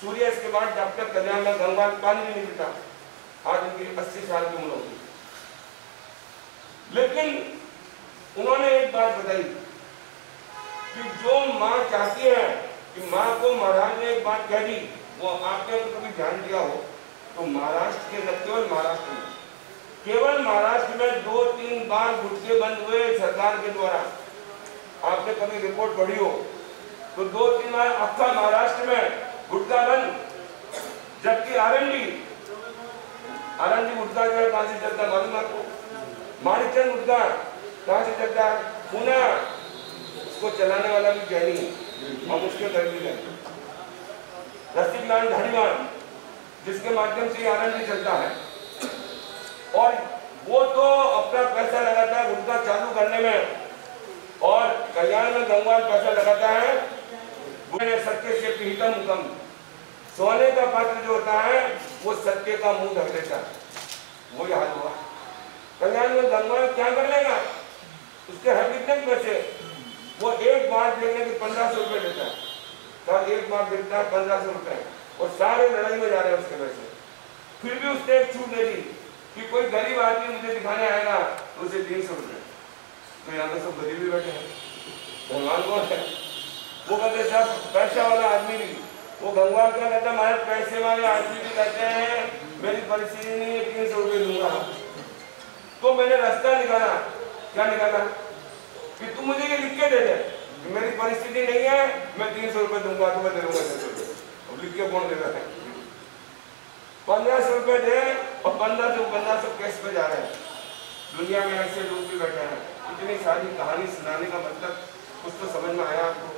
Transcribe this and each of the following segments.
सूर्य के बाद डॉक्टर कल्याणलाल गंगवार पानी भी नहीं पीता, आज उनकी 80 साल की उम्र होगी। लेकिन उन्होंने एक बात बताई कि जो माँ चाहती है कि माँ को महाराज ने एक बात कह दी, वो आपने तो कभी ध्यान दिया हो तो महाराष्ट्र के, न केवल महाराष्ट्र में, केवल महाराष्ट्र में 2-3 बार गुटके बंद हुए सरकार के द्वारा। आपने कभी रिपोर्ट पढ़ी हो तो 2-3 बार अक्खा महाराष्ट्र में गुटका बंद, जबकि आरएनडी गुटका जो है कहां से चलता है मालूम आपको? माणिकचंद गुटका कहां से चलता है? पुणे। उसको चलाने वाला भी जैनी है, हम उसके घर भी गए। रसिकलाल धारीवाल जिसके माध्यम से आरएनडी चलता है, और वो तो अपना पैसा लगाता है गुटका चालू करने में, और कल्याण में गंगवार पैसा लगाता है सत्य से पीतम मुकम। सोने का पात्र जो होता है वो सत्य का मुंह ढक देता है, वही हाल हुआ। कल्याण में गंगवार क्या कर लेगा? उसके हर कितने पैसे, वो एक बार देखने के 1500 रुपए देता है, तो एक बार देखता है 1500 रुपए, और सारे लड़ाई में जा रहे हैं उसके पैसे। फिर भी उसने एक छूट दे दी कि कोई गरीब आदमी मुझे दिखाने आएगा तो उसे 300 रुपए। तो यहाँ तो सब गरीब ही बैठे हैं, भगवान कौन है? वो कहते सब पैसा वाला आदमी नहीं, वो गंगवार क्या कहता है, हमारे पैसे वाले आदमी भी कहते हैं मेरी परिस्थिति नहीं है 300 रुपए दूंगा। तो मैंने रास्ता निकाला, क्या निकाला कि तू मुझे ये लिख के दे दे कि मेरी परिस्थिति नहीं है, मैं 300 रुपए दूंगा, तो मैं दे दूंगा 300 रुपए। अब लिख के कौन देगा? 1500 रुपए दे, और 1500 केस पे जा रहे हैं। दुनिया में ऐसे लोग भी बैठे हैं। इतनी सारी कहानी सुनाने का मतलब कुछ तो समझ में आया आपको?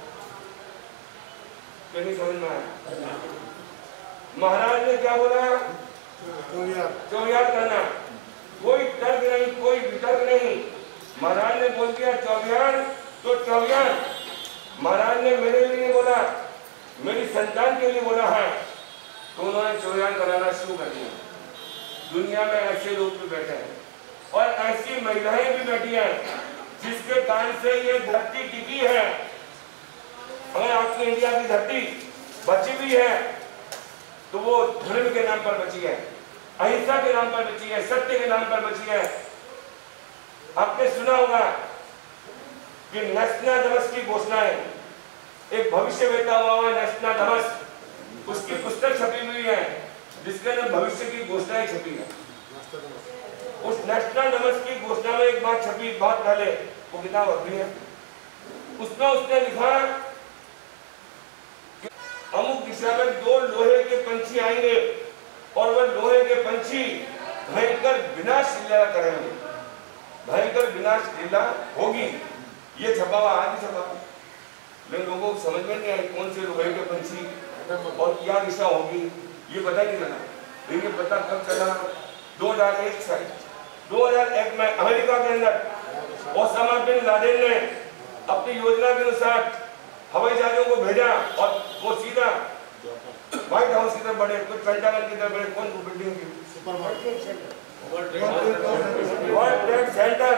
नहीं समझ में आया? महाराज ने क्या बोला? चौयार करना, कोई तर्क नहीं, कोई वितर्क नहीं। महाराज ने बोल दिया चौयार तो चौयार। महाराज ने मेरे लिए बोला, मेरी संतान के लिए बोला है, तो उन्होंने चौयार कराना शुरू कर दिया। दुनिया में ऐसे लोग भी बैठे हैं, और ऐसी महिलाएं भी बैठी हैं जिसके कारण से ये धरती टिकी है। अगर आपकी इंडिया की धरती बची भी है तो वो धर्म के नाम पर बची है, अहिंसा के नाम पर बची है, सत्य के नाम पर बची है। आपने सुना होगा कि नस्नादमस की घोषणाएं, एक भविष्य बेटा हुआ है नस्नादमस, उसकी पुस्तक छपी हुई है जिसके अंदर भविष्य की घोषणाएं छपी है। उस नस्नादमस की घोषणा में एक बात छपी बहुत पहले, वो किताब अभी है, उसमें उसने लिखा कि अमुक दिशा में 2 लोहे के पंछी आएंगे और वह लोहे के पंछी भयंकर विनाश लीला करेंगे, भयंकर विनाश लीला होगी। ये छपा हुआ, आज भी छपा हुआ, लेकिन लोगों को समझ में नहीं आई कौन से लोहे के पंछी और क्या दिशा होगी, ये पता ही नहीं चला। लेकिन पता कब चला? 2001 में अमेरिका के अंदर ओसामा बिन लादेन ने अपनी योजना के अनुसार हवाई जहाजों को भेजा, और वो सीधा व्हाइट हाउस की तरफ बढ़े, कुछ पेंटागन की तरफ बढ़े, कौन बिल्डिंग की? वर्ल्ड ट्रेड सेंटर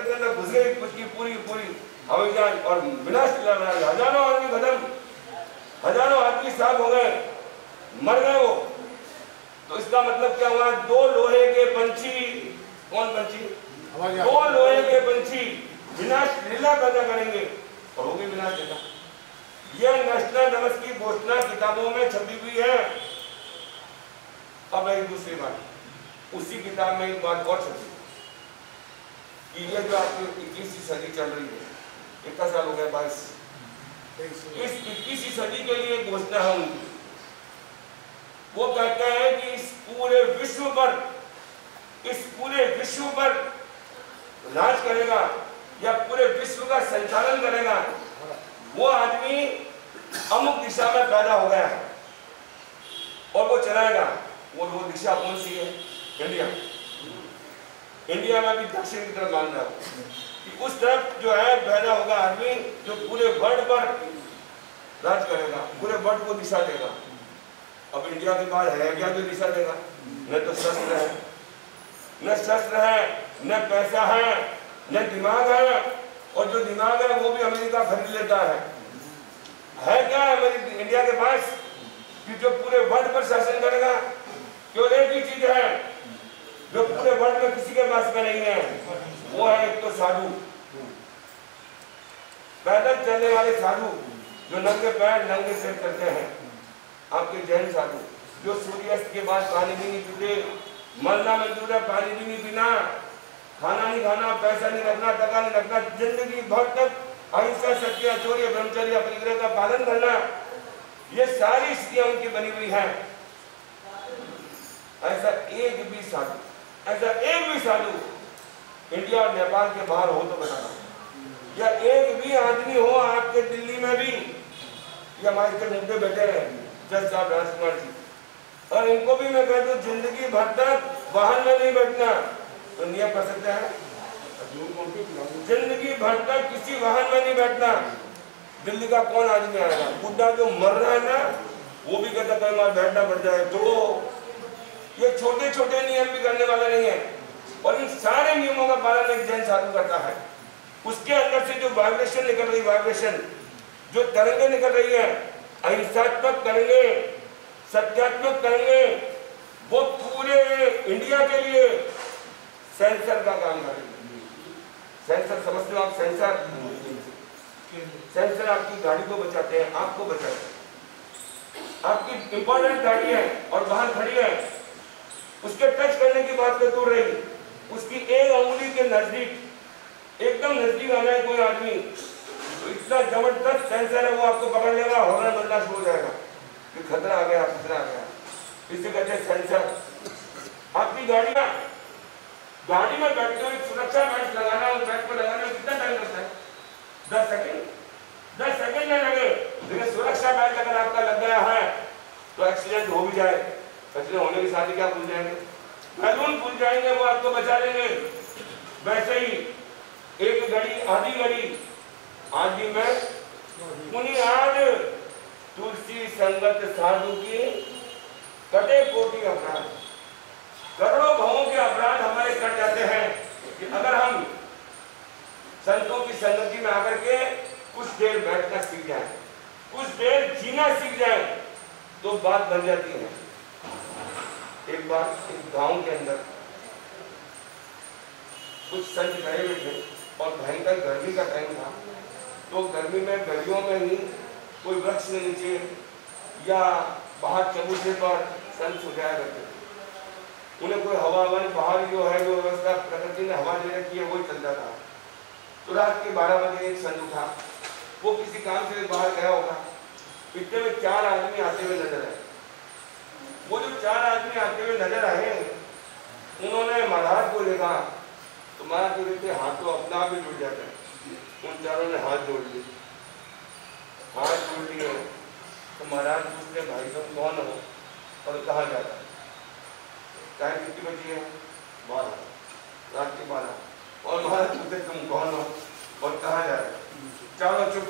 के अंदर घुस गई कुछ की पूरी हवाई जहाज, और विनाश लगा, हजारों आदमी खत्म, हजारों आदमी साफ हो गए, मर गए वो। तो इसका मतलब क्या हुआ? 2 लोहे के पंछी, कौन पंछी? 2 लोहे के पंछी विनाश लीला पैदा करेंगे, और होगी विनाश लीला। यह नस्नादमस की घोषणा किताबों में छपी हुई है। अब एक दूसरी बात, उसी किताब में एक बात और छपी कि ये जो आपकी 21वीं सदी चल रही है, कितना साल हो गया? 22। इस 21वीं सदी के लिए घोषणा है उनकी। वो कहते हैं कि इस पूरे विश्व पर राज करेगा या पूरे विश्व का संचालन करेगा वो आदमी अमुक दिशा में पैदा हो गया है, और वो चलाएगा। वो दिशा कौन सी है? इंडिया में भी दक्षिण की तरफ मान रहा कि उस तरफ जो है पैदा होगा आदमी जो पूरे वर्ल्ड पर राज करेगा, पूरे वर्ल्ड को दिशा देगा। अब इंडिया के पास है क्या जो दिशा देगा? न तो शस्त्र है, न पैसा है, न दिमाग है, और जो दिमाग है वो भी अमेरिका खरीद लेता है क्या इंडिया के पास? कि जो पूरे वर्ल्ड पर शासन करेगा, केवल एक ही चीज है जो पूरे वर्ल्ड में किसी के पास में नहीं है, वो है एक तो साधु, पैदल चलने वाले साधु जो नंगे पैर नंगे सिर करते हैं, आपके जैन साधु जो सूर्यास्त के बाद पानी भी नहीं पीते, मरना मंजूर है, पानी भी नहीं पीना, खाना नहीं खाना, पैसा नहीं रखना, टका नहीं रखना, जिंदगी भर तक अहिंसा, सत्य, चौर्य, ब्रह्मचर्य, परिग्रह का पालन करना, ये सारी स्थितियां उनकी बनी हुई हैं। ऐसा एक भी साधु इंडिया और नेपाल के बाहर हो तो बताना, या एक भी आदमी हो आपके दिल्ली में भी, ये हमारे इतने मुद्दे बैठे हैं जज साहब राजकुमार जी, और इनको भी मैं कह दूं जिंदगी भर तक वाहन में नहीं बैठना, तो नियम कर सकते हैं, जिंदगी भर तक किसी वाहन में नहीं बैठना। दिल्ली का कौन आदमी आएगा, बुढ़ा जो मर रहा है ना, वो भी कहता कहीं वहां बैठना पड़ जाए, तो ये छोटे छोटे नियम भी करने वाला नहीं है, और इन सारे नियमों का पालन एक जैन साधु करता है। उसके अंदर से जो वाइब्रेशन निकल रही, वाइब्रेशन जो तरंगे निकल रही है, अहिंसात्मक तरंगे, सत्यात्मक तरंगे, वो पूरे इंडिया के लिए सेंसर का काम करेगी। सेंसर समझते हो आप? सेंसर आपकी गाड़ी को बचाते हैं, आपको बचाते हैं। आपकी इंपॉर्टेंट गाड़ी है और बाहर खड़ी है, उसके टच करने की बात कर रही, उसकी एक उंगली के नजदीक, एकदम नजदीक आ जाए कोई आदमी, तो इतना जबरदस्त सेंसर है, वो आपको पकड़ लेगा, हॉर्न बजना शुरू हो जाएगा कि खतरा आ गया, खतरा आ गया। इसे कहते हैं सेंसर। आपकी गाड़ी में बैठते हुए सुरक्षा बेल्ट लगाना, उस बेल्ट को लगाने में कितना टाइम लगता है? 10 सेकंड में लगे, लेकिन सुरक्षा बेल्ट अगर आपका लग गया है तो एक्सीडेंट हो भी जाए, एक्सीडेंट होने के साथ ही क्या भूल जाएंगे, बैलून भूल जाएंगे, वो आपको बचा लेंगे। वैसे ही एक घड़ी, आधी घड़ी, आज भी मैं बुनियाद तुलसी संगत साधु की कटे कोटि अपराध, करोड़ों भावों के अपराध हमारे कट जाते हैं कि अगर हम संतों की संगति में आकर के कुछ देर बैठना सीख जाए, कुछ देर जीना सीख जाए, तो बात बन जाती है। एक बार एक गांव के अंदर कुछ संत गए हुए थे और भयंकर गर्मी का टाइम था, तो गर्मी में गलियों में ही कोई वृक्ष के नीचे या बाहर चबूतरे पर संत सो जाया करते थे। उन्हें कोई हवा बाहर जो है, जो व्यवस्था प्रकृति ने हवा देने की है, वही चलता था। तो रात के 12 बजे एक संत उठा, वो किसी काम से बाहर गया होगा, इतने में 4 आदमी आते हुए नजर आए। वो जो 4 आदमी आते हुए नजर आए, उन्होंने महाराज को देखा, तो महाराज को देखते हाथ तो अपना भी जुड़ जाता है। उन चारों ने हाथ जोड़ लिए, हाथ जोड़ लिए, तो महाराज पूछते भाई तुम कौन हो और कहाँ जाता है? टाइम कितनी बजी है? 12, रात के 12। और महाराज पूछते तुम कौन हो और कहाँ जा रहे? चारों चुप।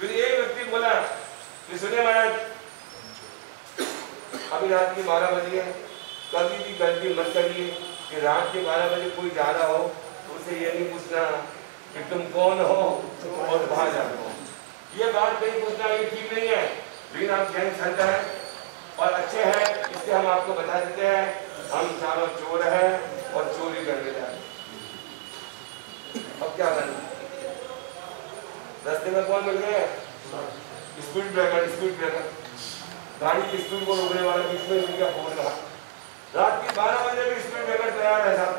फिर एक व्यक्ति बोला कि सुनिए महाराज, अभी रात की 12 बजी है, कभी भी गलती मत करिए कि रात के 12 बजे कोई जा रहा हो तो उसे ये नहीं पूछना कि तुम कौन हो और कहाँ जा रहे हो। ये बात नहीं पूछना, ये ठीक नहीं है। लेकिन आप जैन संत हैं और अच्छे हैं, इसलिए हम आपको बता देते हैं, हम चारों चोर हैं और चोरी करने जा रहे हैं। अब क्या करना? रास्ते में कौन मिल गए? स्पीड ब्रेकर, गाड़ी की स्पीड को रोकने वाला बीच में मिल गया, फोन रहा। रात की 12 बजे भी स्पीड ब्रेकर तैयार है साहब।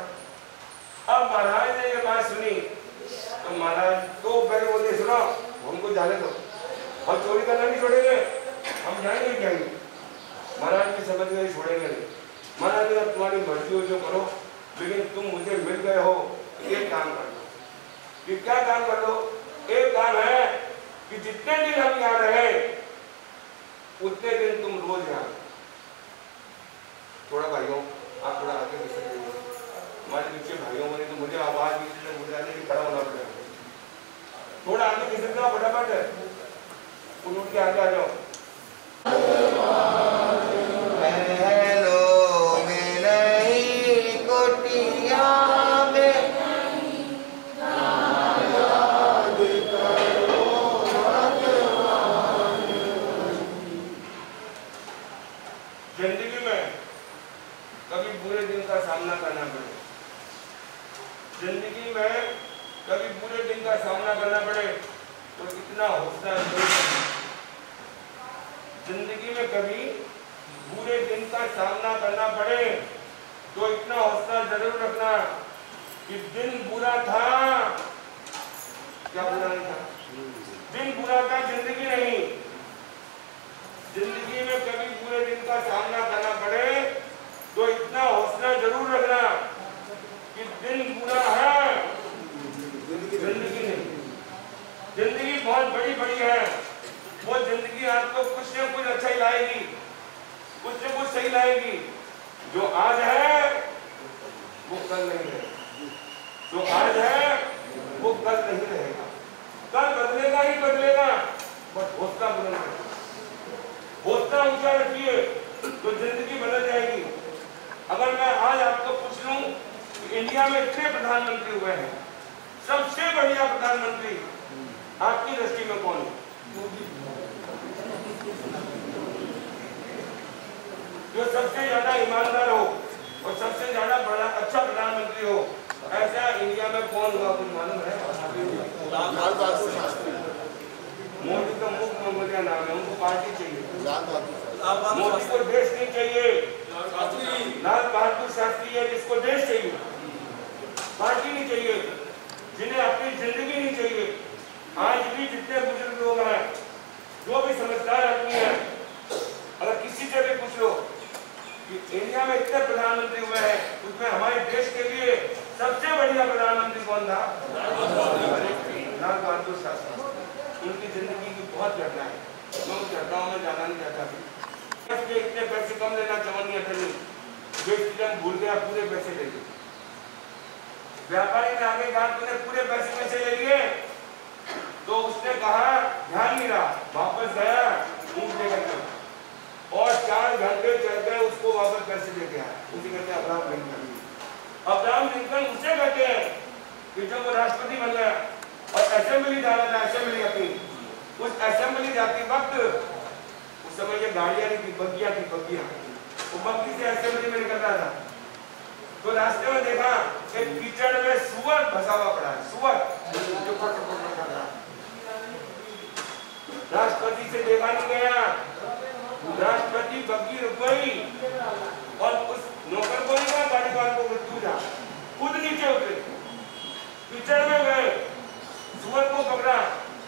अब महाराज ने ये बात सुनी, तो महाराज तो पहले बोलते सुनो, हमको जाने दो, हम चोरी करना नहीं छोड़ेंगे, हम जाएंगे जाएंगे। महाराज की समझ में छोड़ेंगे नहीं। महाराज ने तुम्हारी मर्जी हो जो करो, लेकिन तुम मुझे मिल गए हो, एक काम कर लो। कि क्या काम कर लो? एक काम है कि जितने दिन हम यहाँ रहे उतने दिन तुम रोज यहाँ। थोड़ा भाइयों आप थोड़ा आगे भी सकते हो, हमारे पीछे भाइयों बने तो मुझे आवाज मुझे आने की खड़ा होना पड़ेगा। थोड़ा आगे भी सकते हो फटाफट, उठ के आगे आ जाओ। जिंदगी में कभी बुरे दिन का सामना करना पड़े तो इतना हौसला जरूर रखना। जिंदगी में कभी बुरे दिन का सामना करना पड़े तो इतना हौसला जरूर रखना कि दिन बुरा था, क्या बुरा नहीं था, दिन बुरा था, जिंदगी नहीं। जिंदगी में कभी बुरे दिन का सामना करना पड़े तो इतना हौसला जरूर रखना कि दिन बुरा है, जिंदगी नहीं। जिंदगी बहुत बड़ी बड़ी है, वो जिंदगी आपको कुछ न कुछ अच्छा ही लाएगी, कुछ न कुछ सही लाएगी। जो आज है वो कल नहीं है, जो आज है वो कल नहीं रहेगा। कल बदलेगा ही बदलेगा, बस हौसला बुलंद रखिए, हौसला ऊंचा रखिए तो जिंदगी बदल जाएगी। अगर मैं आज आपको पूछ लूं कि इंडिया में इतने प्रधानमंत्री हुए हैं, सबसे बढ़िया प्रधानमंत्री आपकी दृष्टि में कौन है? जो सबसे ज्यादा ईमानदार हो और सबसे ज्यादा बड़ा अच्छा प्रधानमंत्री हो, ऐसा इंडिया में कौन हुआ, कुछ मालूम है? लाल बहादुर शास्त्री। मोदी का मुख्यमंत्री नाम है, उनको पार्टी चाहिए। मोदी को देश नहीं चाहिए, लाल बहादुर शास्त्री है जिसको देश चाहिए, पार्टी नहीं चाहिए, जिन्हें अपनी जिंदगी नहीं चाहिए। आज भी जितने बुजुर्ग लोग हैं, जो भी समझदार आदमी है, अगर किसी से भी पूछ लो कि इंडिया में इतने प्रधानमंत्री हुए हैं, उसमें हमारे देश के लिए सबसे बढ़िया प्रधानमंत्री कौन था? लाल बहादुर शास्त्री। उनकी जिंदगी की बहुत घटना है, मैं उन घटनाओं में जाना नहीं चाहता थी। इतने पैसे कम लेना जवानी अटली, जो स्टेडियम भूल गया, पूरे पैसे ले लिए। व्यापारी ने आगे कहा तूने पूरे पैसे ले लिए, तो उसने कहा ध्यान नहीं रहा, वापस गया ऊँट लेकर के और 4 घंटे चल गए, उसको वापस पैसे लेके आया। उसी कहते हैं अब्राहम लिंकन। अब्राहम लिंकन उससे कहते हैं कि जब वो राष्ट्रपति बन गया और असेंबली डाला था, असेंबली अपनी, उस असेंबली जाते वक्त उस समय ये गाड़ियां नहीं थी, बग्गियां थी, बग्गियां। वो बग्गी से असेंबली में निकल रहा था, तो रास्ते में देखा कि कीचड़ में सुअर फंसा हुआ पड़ा है, सुअर जो पट कर रहा। राष्ट्रपति से देखा नहीं गया, राष्ट्रपति बग्गी रुक गई और उस नौकर को नहीं कहा गाड़ी वाले को तू जा, खुद नीचे उतरे, कीचड़ में गए, सुअर को पकड़ा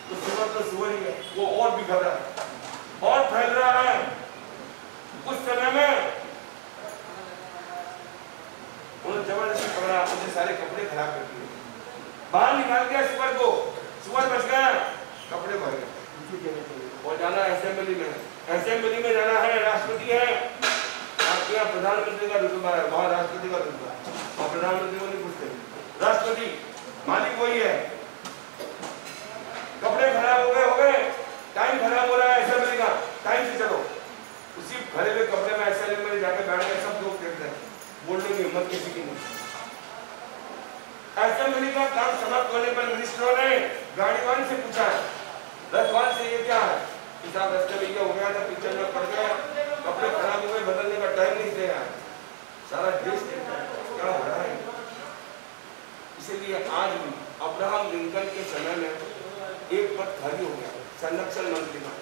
तो सुअर तो सुअर ही है, वो और भी घबरा और फैल रहा है। उस समय में उन्होंने जबरदस्ती पकड़ा, उसने सारे कपड़े खराब कर दिए, बाहर निकाल दिया सुअर को, सुअर बच गया, कपड़े भर गए और जाना असेंबली में। असेंबली में जाना है, राष्ट्रपति है, आपके यहाँ प्रधानमंत्री का रुतबा है, वहाँ राष्ट्रपति का रुतबा है, और प्रधानमंत्री को नहीं पूछते, राष्ट्रपति मालिक वही है। कपड़े खराब हो गए, टाइम खराब हो रहा है असेंबली का, टाइम से चलो। उसी भरे हुए कपड़े में असेंबली में जाकर बैठ गए, सब लोग देखते हैं, बोलने की हिम्मत किसी की नहीं। असेंबली का काम समाप्त होने पर मिनिस्टरों ने गाड़ीवान से पूछा, रथवान से ये क्या है? किताब रास्ते में ये हो गया था, पिक्चर में पड़ गया, कपड़े खराब हो गए, बदलने का टाइम नहीं दे रहा, सारा देश देखता है क्या हो रहा है। इसलिए आज भी अब्राहम लिंकन के समय में एक पद खाली हो गया, संरक्षण मंत्री का।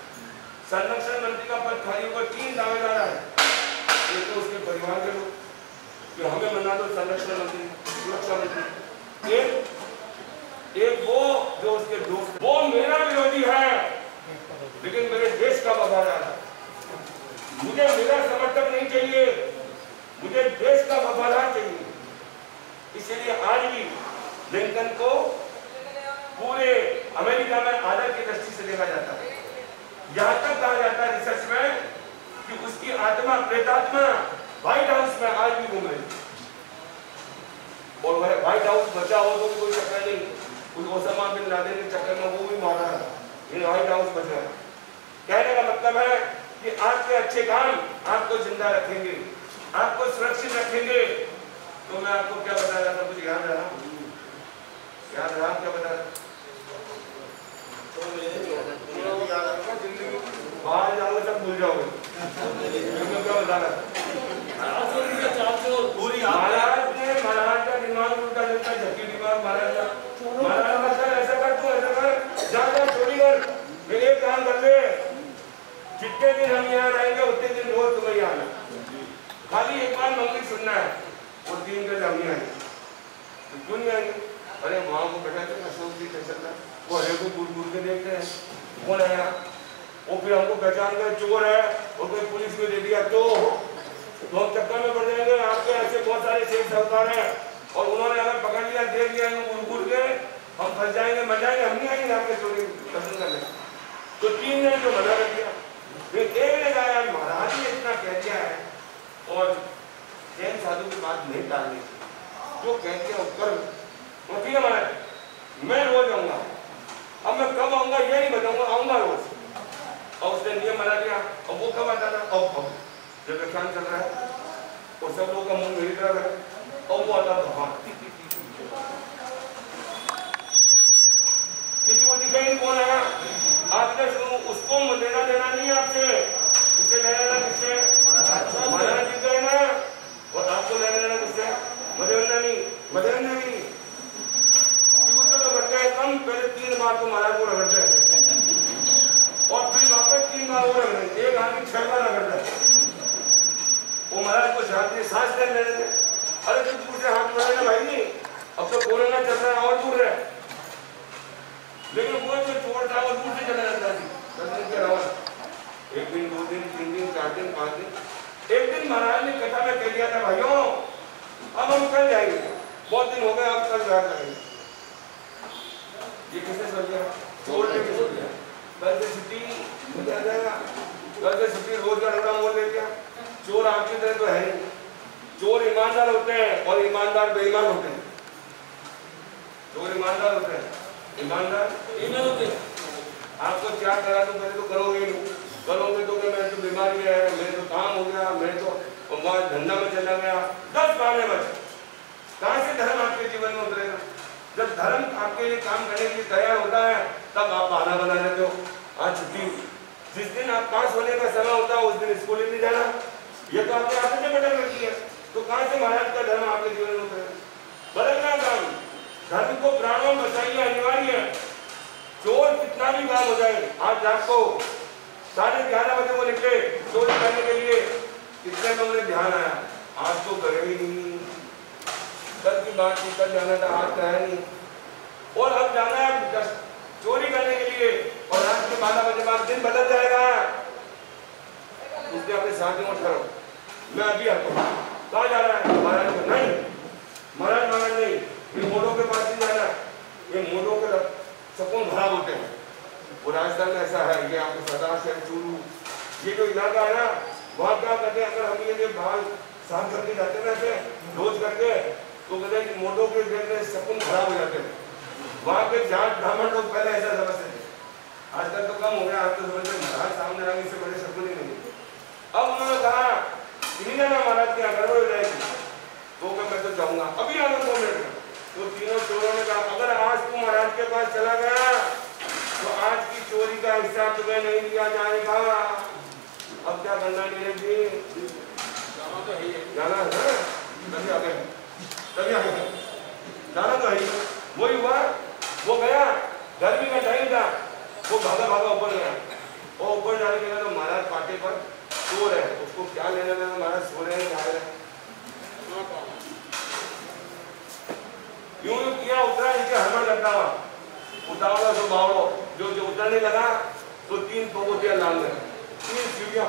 संरक्षण मंत्री का पद खाली होकर 3 दावेदार है, एक तो उसके परिवार के लोग कि हमें बना दो संरक्षण मंत्री, सुरक्षा मंत्री, एक वो जो उसके दोस्त, वो मेरा विरोधी है लेकिन मेरे देश का वफादार है। मुझे मेरा समर्थक नहीं चाहिए, मुझे देश का वफादार चाहिए। इसलिए आज भी लिंकन को पूरे अमेरिका में आदर की दृष्टि से देखा जाता है। यहाँ तक कहा जाता है रिसर्च में कि उसकी आत्मा, प्रेतात्मा व्हाइट हाउस में आज भी घूम रही है, और वह व्हाइट हाउस बचा हो तो कोई चक्कर नहीं, उस ओसामा बिन लादेन के चक्कर में वो भी मारा है, लेकिन व्हाइट हाउस बचा है। कहने का मतलब है कि आपके अच्छे काम आपको जिंदा रखेंगे, आपको सुरक्षित रखेंगे। तो मैं आपको क्या बता रहा था, कुछ याद रहा? याद रहा क्या बता रहा? बाहर जाओगे सब भूल जाओगे, क्या बता रहा? महाराज का दिमाग उल्टा चलता, झक्की दिमाग महाराज जितने दिन हम यहाँ रहेंगे उतने दिन रोज तुम्हें यहाँ आना, खाली एक बार मंगनी सुनना है, वो 3 दिन हम नहीं आएंगे। तो क्यों नहीं आएंगे? अरे वहाँ को बैठा थे अशोक जी कैसे था, वो हरे को दूर दूर के देखते हैं कौन है, वो फिर हमको पहचान कर चोर है और कोई पुलिस में दे दिया तो हम चक्कर में पड़ जाएंगे। आपके ऐसे बहुत सारे शेख साहूकार हैं और उन्होंने अगर पकड़ लिया दे दिया घूर के हम फंस जाएंगे, मर जाएंगे, हम नहीं आएंगे आपके चोरी दर्शन करने। तो 3 ने तो मना कर दिया, फिर एक ने कहा यार महाराज ने इतना कह दिया है और जैन साधु की बात नहीं टालनी, जो कह दिया उत्तर ठीक है महाराज मैं रोज आऊंगा, अब मैं कब आऊंगा ये नहीं बताऊंगा, आऊंगा रोज। और उसने नियम बना लिया और वो कब आता था, अब जब व्याख्यान चल रहा है और सब लोग का मुंह मेरी तरफ है और वो आता था हाँ किसी को दिखाई नहीं कौन आया, आपने उसको लेना देना नहीं आपसे, इसे लेना देना किससे, महाराज जी का है ना, और आपको लेना देना किससे, मदेवना नहीं तो करते हैं कम, पहले 3 बार तो महाराज को रगड़ते हैं और फिर वापस 3 बार और रगड़ते, एक आदमी 6 बार रगड़ता है, वो महाराज को सांस लेने देते। अरे तो दूर से हाथ बढ़ाए ना भाई जी, अब तो कोरोना चल रहा है और दूर है, लेकिन वो जो चोर था वो दूर से चला जाता था। 1 दिन 2 दिन 3 दिन 4 दिन 5 दिन, एक दिन महाराज ने कथा में कह दिया था भाइयों अब हम कल जाएंगे, बहुत दिन हो गए अब कल जा करेंगे। ये किसने सोच लिया, चोर ने सोच लिया, कल से छुट्टी आ जाएगा, कल से छुट्टी रोज का रगड़ा मोल ले लिया। चोर आपकी तरह तो है नहीं, चोर ईमानदार होते हैं और ईमानदार बेईमान होते हैं। चोर ईमानदार होते हैं, ईमानदार होते हैं। आपको क्या करा तो पहले तो करोगे नहीं, करोगे तो मेरे तो बीमारी है, मेरे तो काम हो गया, मेरे तो धंधा में चला गया, 10 बहाने बचे। कहाँ से धर्म आपके जीवन में उतरेगा? जब धर्म आपके लिए काम करने के लिए तैयार होता है तब आप बहाना बना लेते हो, आज छुट्टी, जिस दिन आप पास होने का समय होता है उस दिन स्कूल ही नहीं जाना, ये तो आपके हाथ में बटन रखी है। तो कहाँ से महाराज का धर्म आपके जीवन में उतरेगा? बदलना काम, धर्म को प्राणों में बचाइए, अनिवार्य है। चोर कितना भी काम हो जाए, आज आपको 11:30 बजे वो निकले चोरी करने के लिए, कितने लोगों ने ध्यान आया, आज तो करे ही नहीं, कल की बात थी, कल जाना था, आज तो है नहीं, और अब जाना है चोरी करने के लिए और रात के 12 बजे बाद दिन बदल जाएगा। उसने अपने साथियों को ठहरो, मैं अभी आता हूँ, कहाँ जा रहा है? महाराज को नहीं, महाराज नहीं, ये मोड़ों के पास नहीं जाना, ये मोड़ों के सपून खराब होते हैं, वो राजस्थान में ऐसा है, ये आपको सदा से चूरू ये जो इलाका है ना, वहाँ क्या करते हैं, अगर हम ये बाल साफ करके जाते हैं ना रोज करके, तो कहते हैं मोटो के देखने सपून खराब हो जाते हैं। वहाँ के जाट ब्राह्मण लोग पहले ऐसा समझते थे, आजकल तो कम हो गया, आज तो समझते महाराज सामने आगे से बड़े सपून ही नहीं। अब उन्होंने कहा इन्हीं ना महाराज की गड़बड़ हो जाएगी, तो मैं तो जाऊंगा, अभी आ 2 मिनट में। तो तीनों चोरों ने कहा अगर आज तू महाराज के पास चला गया तो आज की चोरी का हिसाब तुम्हें नहीं दिया जाएगा। अब क्या करना नीरज जी? जाना है ना, तभी आ गए, जाना तो है। वही हुआ, वो गया, गर्मी का टाइम था, वो भागा भागा ऊपर गया, और ऊपर जाने के लिए तो महाराज पाटे पर सो रहे, उसको क्या लेना देना, महाराज सो रहे हैं, जा रहे हैं, यूं किया, उतरा, नीचे हड़बड़ लगता हुआ, उतावला सो बावड़ो, जो उतरने लगा तो 3 पोगोटियां लांग गए, 3 सीढ़ियां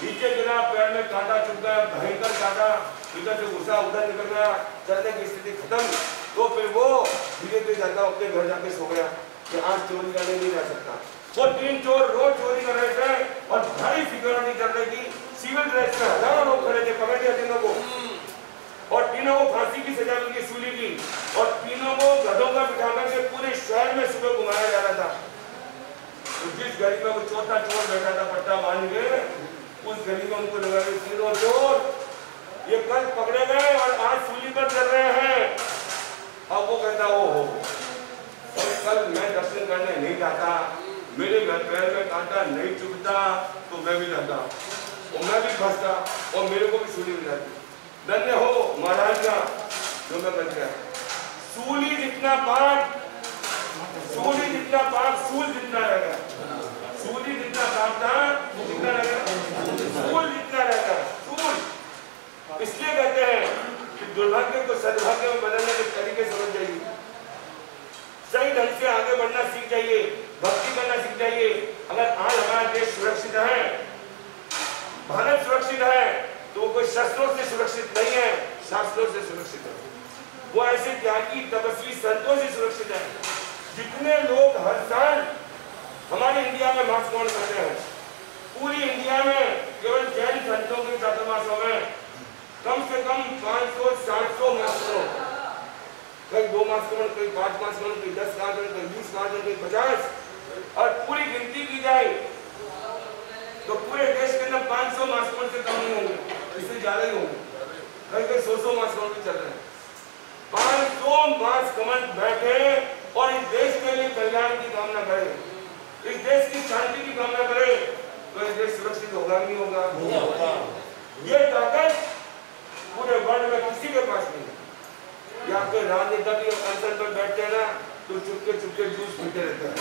नीचे गिरा, पैर में कांटा चुभ गया, भयंकर कांटा, इधर से घुसा उधर निकल गया, चलने की स्थिति खत्म। तो फिर वो धीरे धीरे जाता अपने घर जाके सो गया कि आज चोरी करने नहीं जा सकता। वो 3 चोर रोज चोरी कर रहे थे और भारी सिक्योरिटी चल रही थी, सिविल ड्रेस में हजारों लोग खड़े थे, पकड़ लिया तीनों को, और तीनों को फांसी की सजा मिली, सूली की, और तीनों को गधों का बिठा करके पूरे शहर में सुबह घुमाया जा रहा था। तो जिस गली में वो चौथा चोर बैठा था पट्टा बांध के, उस गली में उनको लगा कि तीनों चोर ये कल पकड़े गए और आज सूली पर चल रहे हैं। अब वो कहता हो कल मैं दर्शन करने नहीं जाता, मेरे पैर में कांटा नहीं चुभता तो मैं भी जाता और मैं भी फंसता और मेरे को भी सूली मिल जाती। धन्य हो महाराज का जो मैं बन गया। सूली जितना पाप सूल जितना रह गया। सूली जितना पाप था इसलिए कहते हैं कि दुर्भाग्य को सद्भाग्य में बदलने के तरीके समझ जाइए, सही ढंग से आगे बढ़ना सीख जाइए, भक्ति करना सीख जाइए। अगर आज हमारा देश सुरक्षित है, भारत सुरक्षित है, तो वो कोई शस्त्रों से सुरक्षित नहीं है, शास्त्रों से सुरक्षित है। वो ऐसे त्यागी तपस्वी संतों से सुरक्षित है। जितने लोग हर साल हमारे इंडिया में मास ग्रहण करते हैं, पूरी इंडिया में केवल जैन संतों के चातुर्मासों में कम से कम 500-700 मास ग्रहण, कई 2 मास ग्रहण, कई 5 मास ग्रहण, कई 10 मास ग्रहण, कई 20 मास ग्रहण, कई 50, और पूरी गिनती की जाए तो पूरे देश के अंदर 500 मास ग्रहण से कम नहीं होंगे, इससे ज्यादा ही होंगे, कई 100 मास ग्रहण भी चल रहे हैं। 500 मास ग्रहण बैठे और इस देश के लिए कल्याण की कामना करें, इस देश की शांति की कामना करें, तो ये देश सुरक्षित होगा नहीं होगा? ये ताकत पूरे वर्ल्ड में किसी के पास नहीं है। या कोई राजनेता भी अवसर पर बैठते हैं ना, तो चुपके चुपके जूस पीते रहते हैं।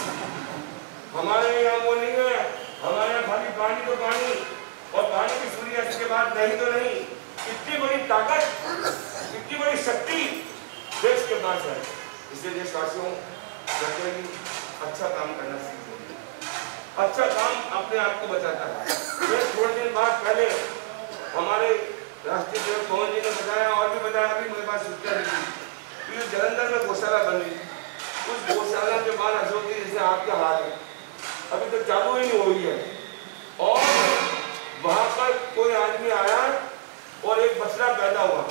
हमारे यहाँ वो नहीं है, हमारे यहाँ खाली पानी तो पानी, और पानी की सूर्यास्त के बाद नहीं तो नहीं। इतनी बड़ी ताकत, इतनी बड़ी शक्ति देश के पास है। इसलिए देशवासियों अच्छा काम करना सीखिए। अच्छा काम अपने आप को बचाता है। थोड़े दिन बाद पहले हमारे राष्ट्रीय सेवक पवन जी ने बताया, और भी बताया, अभी मेरे पास सूचना नहीं थी, जलंधर में गौशाला बन रही। उस गौशाला के बाद अशोक जी जैसे आपके हाल है, अभी तो चालू ही नहीं हुई है, और वहां पर कोई आदमी आया और एक बछड़ा पैदा हुआ।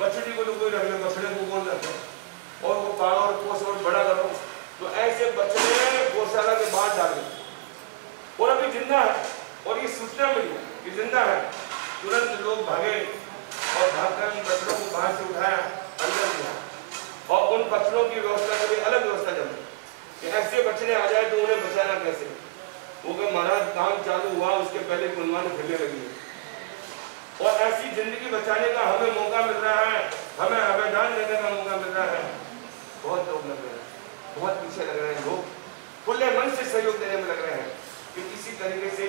बछड़ी को तो कोई रख ले, बछड़े को कौन रखे, और वो पालो और पोस और बड़ा करो, तो ऐसे बछड़े गौशाला के बाहर डाले और अभी जिंदा है, और ये सूचना मिली कि जिंदा है। तुरंत लोग भागे और भागकर इन बछड़ों को बाहर से उठाया, अंदर किया, और उन बछड़ों की व्यवस्था के लिए अलग व्यवस्था जमी कि ऐसे बछड़े आ जाए तो उन्हें बचाना कैसे। वो कि महाराज काम चालू हुआ उसके पहले कुलमान फिरने लगी, और ऐसी जिंदगी बचाने का हमें मौका मिल रहा है, हमें आवेदन देने का मौका मिल रहा है। बहुत लोग लग रहे हैं, बहुत पीछे लग रहे हैं, लोग खुले मन से सहयोग देने में लग रहे हैं कि किसी तरीके से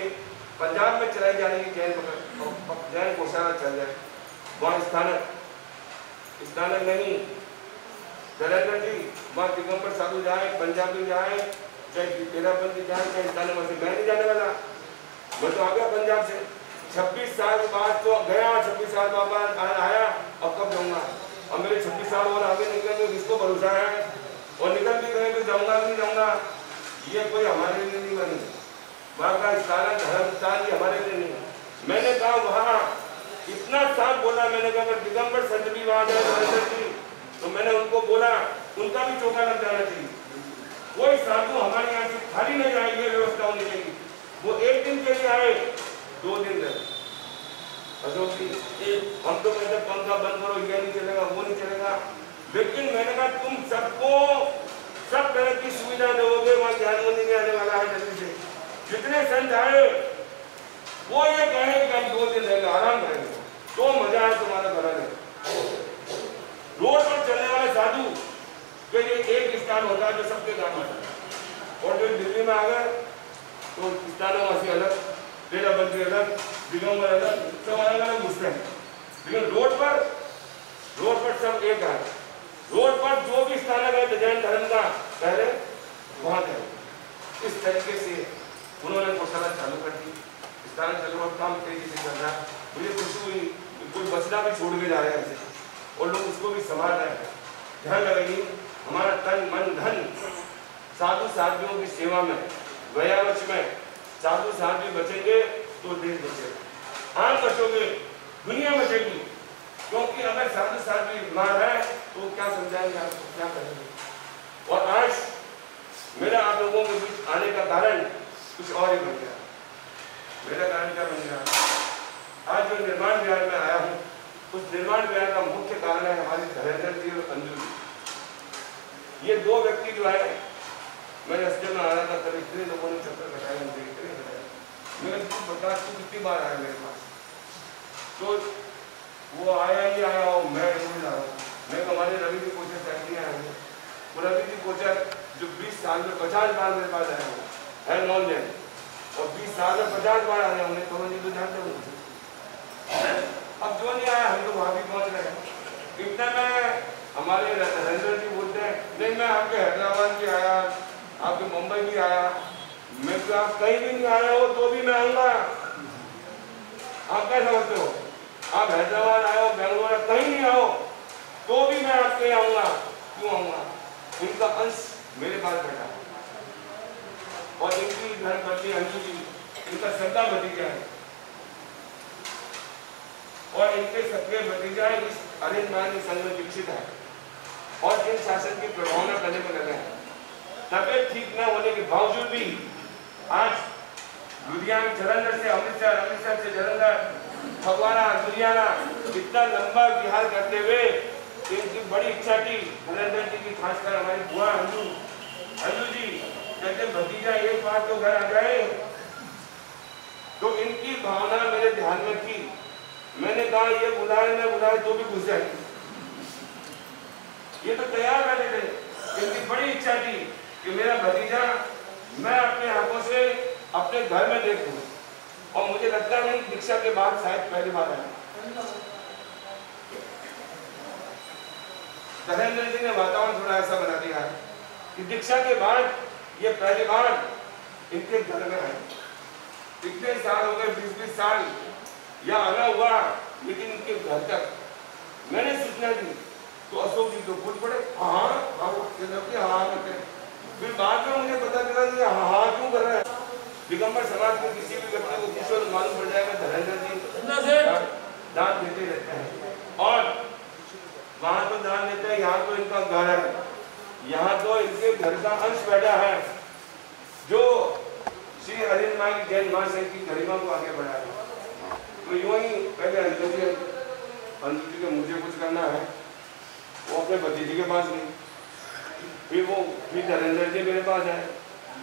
पंजाब में चलाई जा रही जैन गौशाला चल जाए, वहाँ स्थानक नहीं, जलंधर जी वहाँ दिगंबर साधु जाए, पंजाबी जाए, चाहे तेरापंथी जाए, चाहे स्थानक में, मैं नहीं जाने वाला, मैं तो आ गया पंजाब से। 26 साल बाद तो गया, 26 साल बाद आया, अब कब जाऊंगा, और मेरे 26 साल और आगे निकलेंगे, किसको भरोसा है, और निकल भी गए तो जाऊंगा नहीं जाऊंगा, ये कोई हमारे लिए नहीं बनी। वहाँ का स्थान धर्म स्थान ये हमारे लिए नहीं। मैंने कहा वहाँ इतना साफ बोला, मैंने कहा अगर दिगंबर संत भी वहाँ जाए तो मैंने उनको बोला उनका भी चौका लग जाना चाहिए, कोई साधु हमारे यहाँ से खाली नहीं जाए, ये व्यवस्था होनी चाहिए। वो एक दिन के लिए आए, 2 दिन रहे। अशोक जी हम तो कहते पंखा बंद करो, ये नहीं चलेगा, वो नहीं चलेगा, लेकिन मैंने कहा तुम सबको सब तरह की सुविधा दोगे, वहाँ ध्यान नहीं आने वाला है जल्दी से। जितने संत आए वो ये कहे कि हम 2 दिन रहेंगे, आराम करेंगे, तो मजा है तुम्हारा भला नहीं। रोड पर चलने वाले साधु के लिए एक स्थान होता है जो सबके काम आता है, और जो दिल्ली में आ गए तो स्थानवासी अलग, डेराबंदी अलग, दिगंबर अलग, सब अलग अलग घुसते हैं। लेकिन रोड पर सब एक है। रोड पर जो भी स्थानक है जैन धर्म का पहले वहां गए। इस तरीके से उन्होंने गौशाला चालू कर दी, स्थानक चालू और काम तेजी से चल रहा है। मुझे खुशी हुई कि कोई बचना भी छोड़ के जा रहे हैं ऐसे, और लोग उसको भी संभाल रहे हैं। ध्यान लगाइए, हमारा तन मन धन साधु साधियों की सेवा में, व्यायाम में साधु साधु बचेंगे तो देश बचेगा। आप बचोगे दुनिया बचेगी, क्योंकि अगर साधु साधु बीमार है तो क्या समझाएंगे आपको, क्या करेंगे। और आज मेरा आप लोगों के बीच आने का कारण कुछ और ही बन गया। मेरा कारण क्या बन गया, आज जो निर्माण विहार में आया हूँ, उस निर्माण विहार का मुख्य कारण है हमारे धैर्य जी और अंजू जी। ये 2 व्यक्ति जो है, मैं रास्ते में आ रहा था, कभी इतने लोगों ने चक्कर कटाया, मुझे इतने बताया, मैंने बता तू कितनी बार आया मेरे पास, तो वो आया ही आया हो, मैं नहीं जा रहा हूँ। मैं हमारे रवि जी कोचर फैक्ट्री आया हूँ, वो रवि जी कोचर जो 20 साल में 50 बार मेरे पास आया हूँ है नॉन जैन, और 20 साल में 50 बार आया हूँ, तो जी तो जानते हो। अब जो नहीं आया हम तो वहां भी पहुंच रहे हैं। इतने में हमारे नरेंद्र जी बोलते हैं नहीं मैं आपके हैदराबाद भी आया, आपके मुंबई भी आया, मैं तो आप कहीं भी नहीं आए हो तो भी मैं आऊंगा। आप क्या समझते हो? आप हैदराबाद आए हो, बेंगलोर कहीं नहीं आओ तो भी मैं आपके आऊंगा। क्यों आऊंगा? उनका अंश मेरे पास बैठा और इनकी धर्मपत्नी अंशु जी इनका सगा भतीजा है और इनके सक्रिय भतीजा इस अरेंज मैरिज संघ में दीक्षित है और जिन शासन की प्रभावना करने में लगे हैं। तबियत ठीक न होने के बावजूद भी आज लुधियाना जलंधर से अमृतसर, अमृतसर से जलंधर, फगवाड़ा, लुधियाना इतना लंबा विहार करते हुए इनकी बड़ी इच्छा थी नरेंद्र जी की, खासकर हमारी बुआ अंजू जी जैसे भतीजा एक बार तो घर आ जाए। तो इनकी भावना मेरे ध्यान में थी। मैंने कहा ये बुलाए तो भी घुस जाए, ये तो तैयार रहने थे। इनकी बड़ी इच्छा थी कि मेरा भतीजा मैं अपने आंखों से अपने घर में देखूं और मुझे लगता नहीं दीक्षा के बाद शायद पहली बार आया। नरेंद्र जी ने वातावरण थोड़ा ऐसा बना दिया है कि दीक्षा के बाद ये पहली बार इनके घर में आए। इतने साल हो गए, 20-20 साल या आना हुआ, लेकिन इनके घर तक मैंने सूचना दी तो अशोक जी तो बोल पड़े हाँ करते। फिर बाद में मुझे पता चला कि हाँ क्यों कर रहे हैं। दिगंबर समाज के किसी भी व्यक्ति को पूछो तो मालूम पड़ जाएगा धरेंद्र जी दान देते रहते हैं और वहां तो दान देते हैं, यहाँ तो इनका घर है, यहाँ तो इनके घर का अंश बैठा है जो श्री अरिंद माई जैन महाशय की गरिमा को आगे बढ़ाया। तो यूं ही पहले अंजू जी के मुझे कुछ करना है, वो अपने भतीजे के पास गई, फिर नरेंद्र जी मेरे पास आए।